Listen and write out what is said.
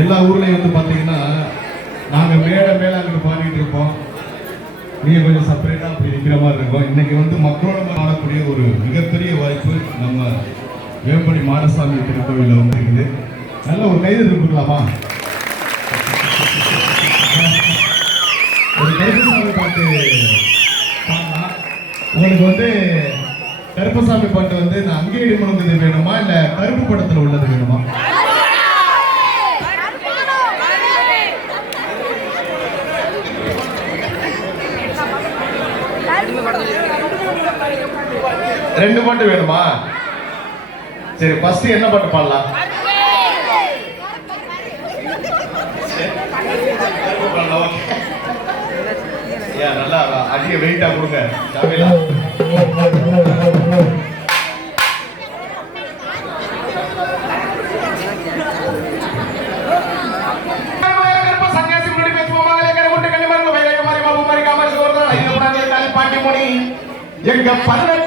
எல்லா ஊர்லயும் வந்து பாத்தீங்கன்னா நாங்க மேல அங்கிட்டு பாடிட்டு இருப்போம், நீங்க கொஞ்சம் செப்பரேட்டா அப்படி நிற்கிற மாதிரி இருக்கும். இன்னைக்கு வந்து மக்களோட ஆடக்கூடிய ஒரு மிகப்பெரிய வாய்ப்பு நம்ம வேம்படி மாடசாமி திருக்கோவிலில் வந்து இருக்குது. நல்ல ஒரு கைது கொடுக்கலாமா? ஒரு கருப்பசாமி பாட்டு பாடலாம். உங்களுக்கு வந்து கருப்பசாமி பாட்டு வந்து இந்த அங்கேடி முழுங்குது வேணுமா இல்ல கருப்பு படத்துல உள்ளது வேணுமா? ரெண்டு பாட்டு வேணுமா? சரி, ஃபர்ஸ்ட் என்ன பாட்டு பாடலாம்? நல்லா அடிய வெயிட்டா கொடுங்க. எங்க 18